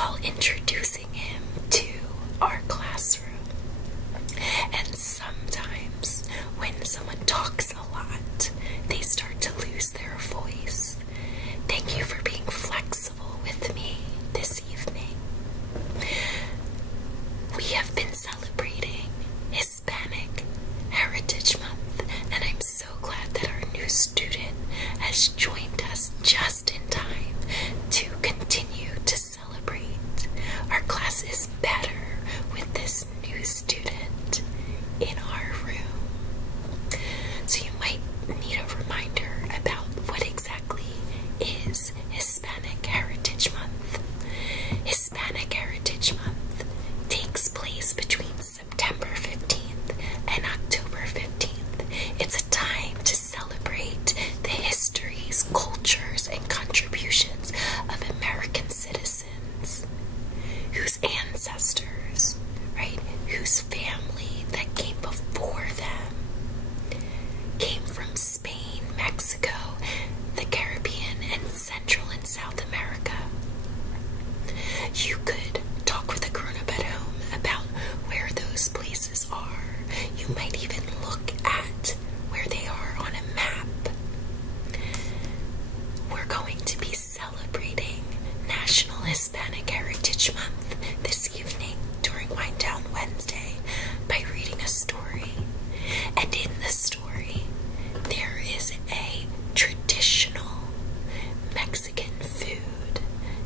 while introducing him to our classroom. And sometimes when someone talks a lot, they start to lose their voice. Thank you for being flexible with me this evening. We have been celebrating Hispanic Heritage Month, and I'm so glad that our new student has joined us just in time to continue to celebrate. Our class is better with this new student in our room. So you might need a reminder about what exactly is Hispanic Heritage Month. Hispanic Heritage Month takes place between September 15th and October 15th. It's a time to celebrate the histories, cultures, and contributions of American citizens whose ancestors, right, whose family that came before them came from Spain, Mexico, the Caribbean, and Central and South America. You could talk with a grown-up at home about where those places are. You might even look at where they are on a map. We're going to be celebrating National Hispanic Heritage Month this evening during Wind Down Wednesday by reading a story. And in the story, there is a traditional Mexican food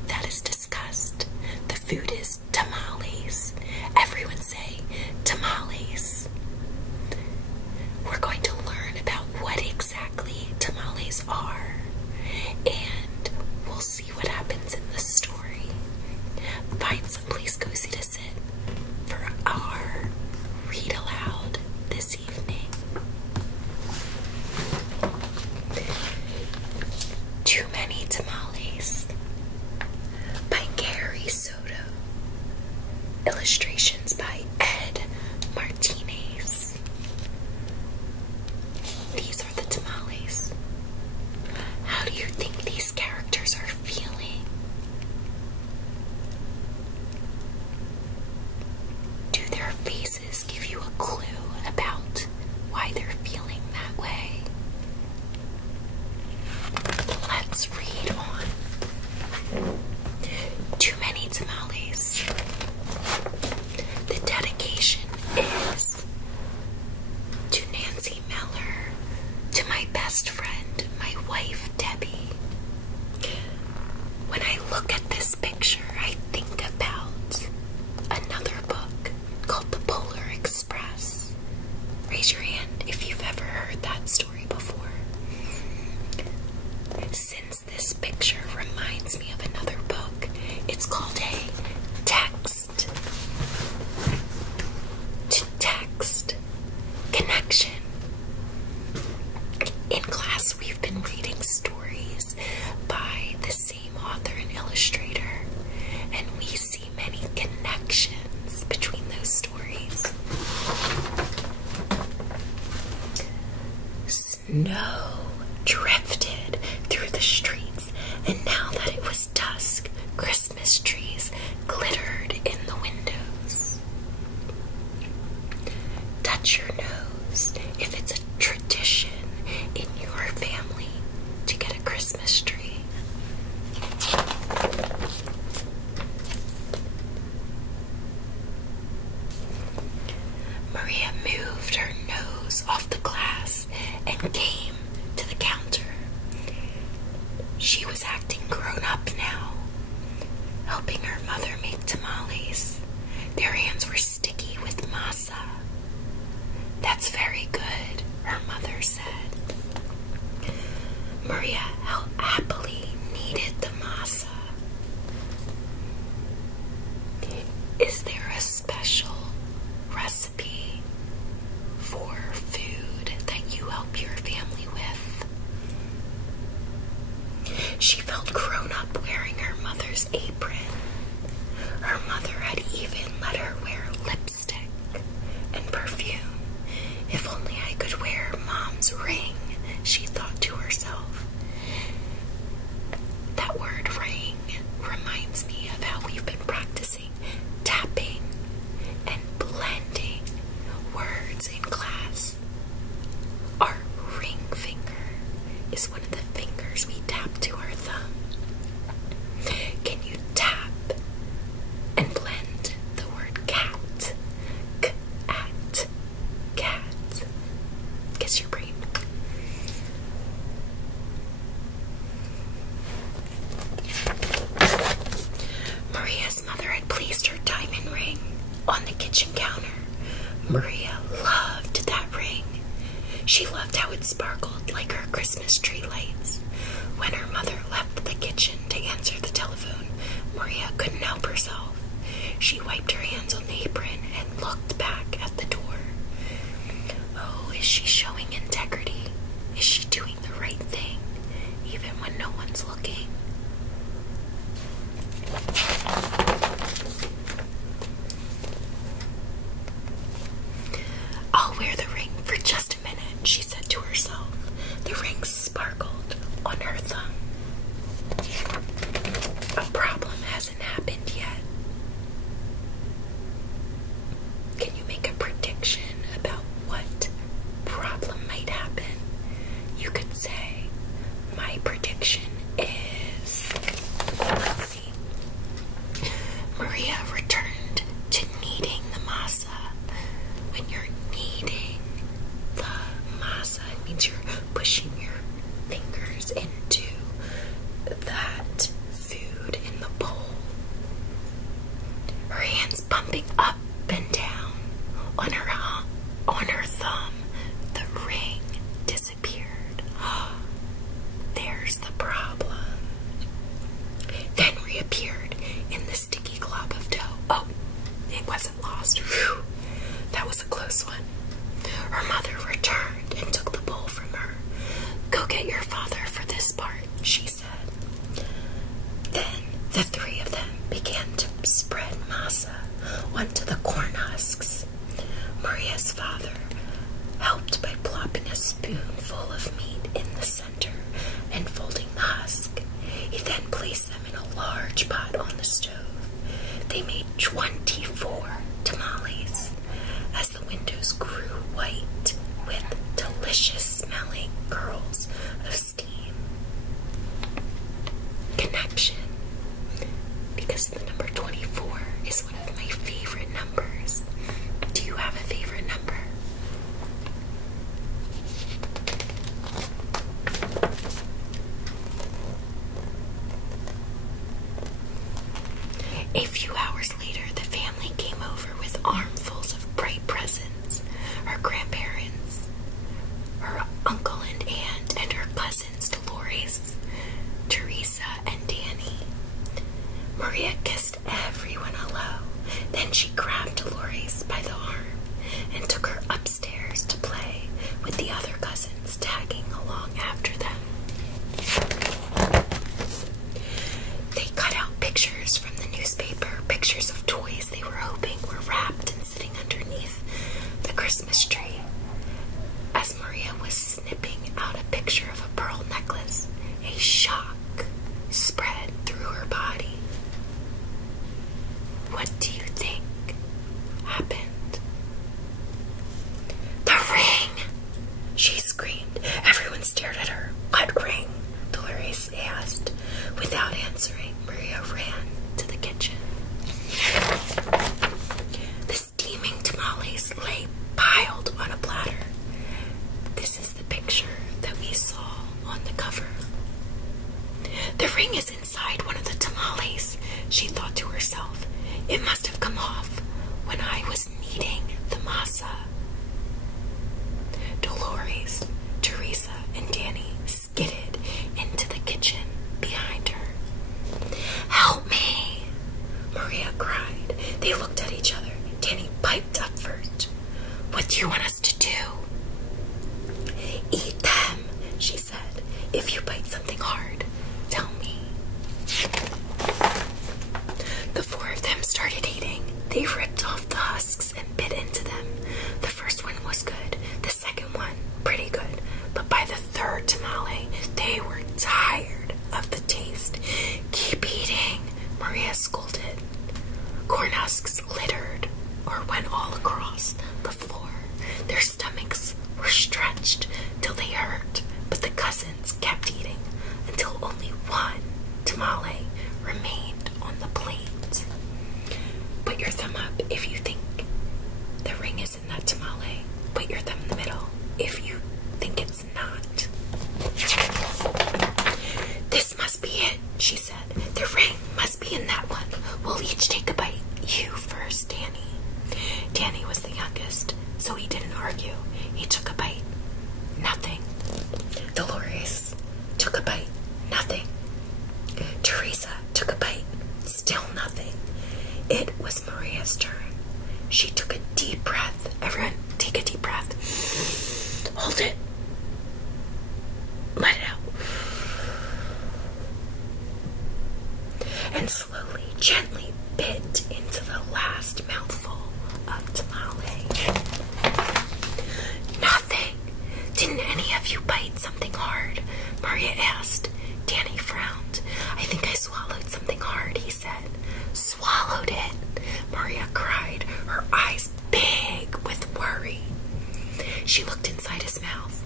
that is discussed. The food is tamales. Everyone say tamales. We're going to learn about what exactly tamales are, and we'll see what happens in the story. Find some place cozy to sit for our read aloud this evening. Too Many Tamales by Gary Soto. Illustrations by Ed Martinez. These are the tamales. How do you think these characters are feeling? Do their faces give you a clue about why they're feeling that way? Let's read on. Too Many Tamales. The dedication is to Nancy Miller, to my best friend, my wife Debbie. When I look at this picture, I think about another book called The Polar Express. Raise your hand if you've ever heard that story before. Since this picture reminds me of another book, it's called a text to text connection. In class, we've been reading stories by the same author and illustrator, and we see many connections between those stories. Snow drifted through the streets, and now that it was dusk, Christmas trees glittered in the windows. Touch your nose if it's a tradition in your family to get a Christmas tree. Maria moved her nose off the glass and came to the counter. She was acting grown up now, helping her mother make tamales. Their hands were sticky with masa. That's very good, her mother said. Maria happily kneaded the masa. Is there a special recipe for food that you help your family with? She felt grown up wearing her mother's apron. Her mother had even let her wear lipstick and perfume. If only I could wear Mom's ring, she thought to herself. That word ring reminds me of how we've been Maria couldn't help herself. She wiped her hands on the apron and looked back at the door. Oh, is she showing integrity? Is she doing the right thing, even when no one's looking? I'll wear the ring for just a minute, she said to herself. The ring sparkled on her thumb. A problem hasn't happened yet. Can you make a prediction about what problem might happen? You could say, my prediction is, let's see, Maria returned to kneading the masa. When you're kneading the masa, it means you're pushing your fingers into that food in the bowl. Her hands bumping up and down on her thumb. The ring disappeared. There's the problem. Then reappeared in the sticky glob of dough. Oh, it wasn't lost. Whew. That was a close one. Her mother returned and took the bowl from her. Go get your father for this part, she said. Then the three of them began to spread masa onto the corn husks. Maria's father helped by plopping a spoonful of meat in the center and folding the husk. He then placed them in a large pot on the stove. They made 24 tamales. As the windows grew white with delicious-smelling curls of steam. Connection. Because the number 24 is one of my favorite numbers. Do you have a favorite number? A few hours later, the family came over with armfuls of bright presents. Her grandparents, her uncle and aunt, and her cousins Dolores, Teresa, and Danny. Maria kissed everyone hello. Then she grabbed Dolores by the arm and took her upstairs to play with the other cousins, tagging along after them. They cut out pictures from the newspaper, pictures of toys they were hoping were wrapped and sitting underneath the Christmas tree. As Maria was snipping out a picture of a pearl necklace, a shock spread through her body. What do you think happened? The ring! She screamed. Everyone stared at her. What ring? Dolores asked. Without answering, Maria ran to the kitchen. The steaming tamales lay piled on a platter. This is the picture that we saw on the cover. The ring is inside one of the tamales, she thought to herself. It must have come off when I was kneading the masa. Dolores, Teresa, and Danny skidded into the kitchen behind her. Help me, Maria cried. They looked at each other. Danny piped up first. What do you want us to do? Eat them, she said. If you bite something hard, tell me. The four of them started eating. They ripped off the husks and bit into them. The first one was good. The second one, pretty good. But by the third tamale, they were tired of the taste. Keep eating, Maria scolded. Corn husks littered or went all across the floor. Their stomachs were stretched till they hurt, but the cousins kept eating until only one tamale remained on the plate. Put your thumb up if you think the ring is in that tamale. Put your thumb in the middle if you think it's not. This must be it, she said. The ring must be in that one. We'll each take a bite. You first, Danny. Danny was the youngest, so he didn't argue. He took a bite. Nothing. Dolores took a bite. Nothing. Teresa took a bite. Still Maria's turn. She took a deep breath. Everyone, take a deep breath. Hold it. Let it out. And slowly, gently bit into the last mouthful of tamale. Nothing. Didn't any of you bite something hard? Maria asked. Danny frowned. I think I swallowed something hard, he said. Swallowed it? Maria cried, her eyes big with worry. She looked inside his mouth.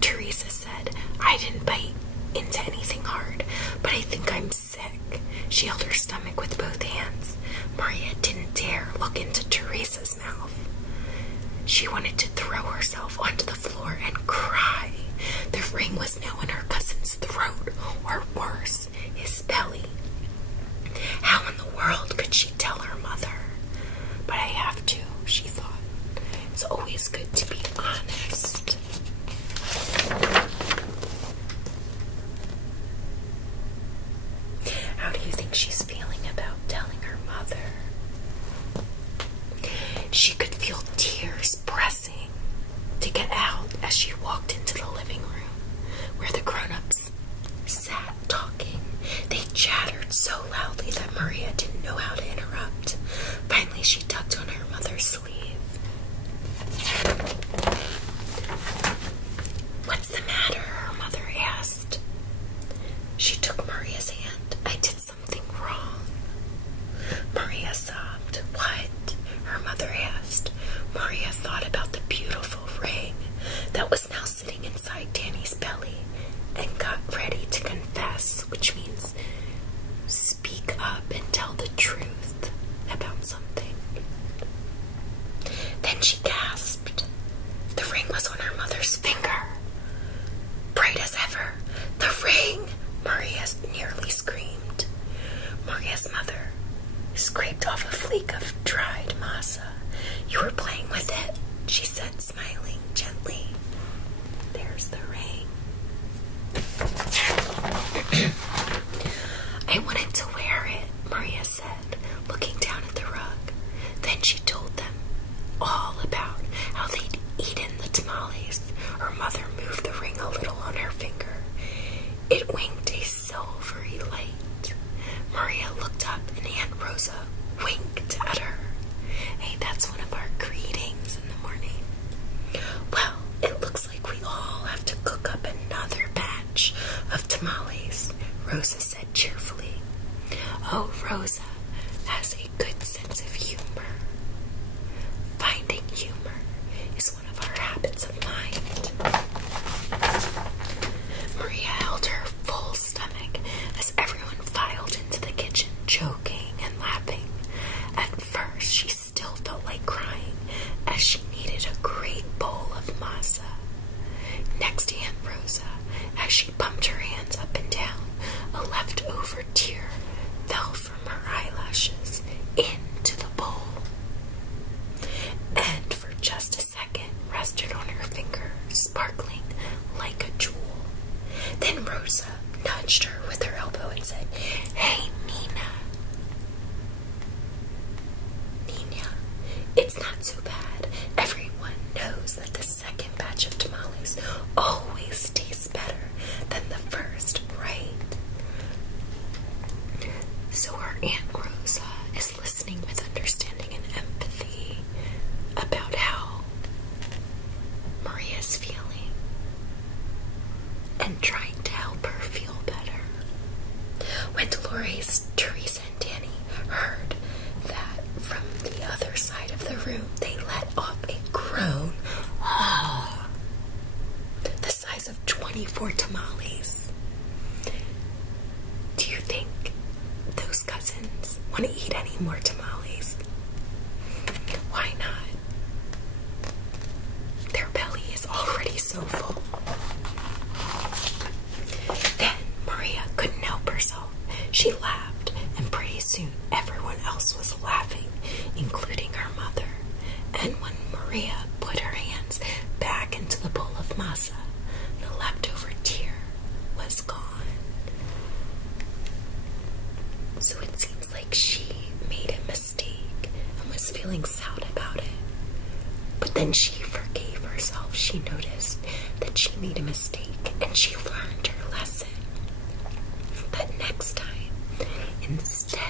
Teresa said, I didn't bite into anything hard, but I think I'm sick. She held her stomach with both hands. Maria didn't dare look into Teresa's mouth. She wanted to throw herself onto the floor and cry. The ring was now in her cousin's throat, or worse, his belly. How in the world could she tell her mother? But I have to, she thought. It's always good to be honest. How do you think she's feeling about telling her mother? She could feel tears pressing to get out as she walked into the living room where the grown-ups sat talking. They chattered so loudly that Maria didn't know how to interrupt. Finally, she tugged on her mother's sleeve. What's the matter? Her mother asked. She took Maria's hand. I did something wrong. Maria sobbed. What? Her mother asked. Maria thought about the beautiful ring that was now sitting inside Danny's belly and got ready to confess, which means speak up and tell the truth about something. Then she gasped. The ring was on her mother's finger. Bright as ever. The ring! Maria nearly screamed. Maria's mother scraped off a flake of dried masa. You were playing with it, she said, smiling gently. There's the ring. I wanted to wear it, Maria said, looking down at the rug. Then she told them all about how they'd eaten the tamales. Her mother moved the ring a little on her finger. It winked a silvery light. Maria looked up and Aunt Rosa winked at her. Hey, that's one of our greetings in the morning. Well, it looks like we all have to cook up another batch of tamales, Rosa said cheerfully. Oh, Rosa has a good sense of humor. Finding humor is one of our habits of mind. Maria held her full stomach as everyone filed into the kitchen, joking and laughing. At first, she still felt like crying as she needed a great bowl of masa. Next to Aunt Rosa, as she pumped her hands up and down, a leftover tear fell from her eyelashes into the bowl, and for just a second rested on her finger, sparkling like a jewel. Then Rosa nudged her with her elbow and said, Hey, Nina, it's not so bad. Everyone knows that the second batch of tamales always tastes better than the first, right? So our Aunt Rosa is listening with understanding and empathy about how Maria's feeling and trying to help her feel better. When Dolores, Teresa, and Danny heard that from the other side of the room, they let off a groan. The size of 24 tamales. Do you think those cousins want to eat any more tamales? Why not? Their belly is already so full. Then Maria couldn't help herself. She laughed, and pretty soon everyone else was laughing, including her mother. And when Maria put her hands back into the bowl of masa, the leftover tear was gone. So it seems like she made a mistake and was feeling sad about it. But then she forgave herself. She noticed that she made a mistake and she learned her lesson. That next time, instead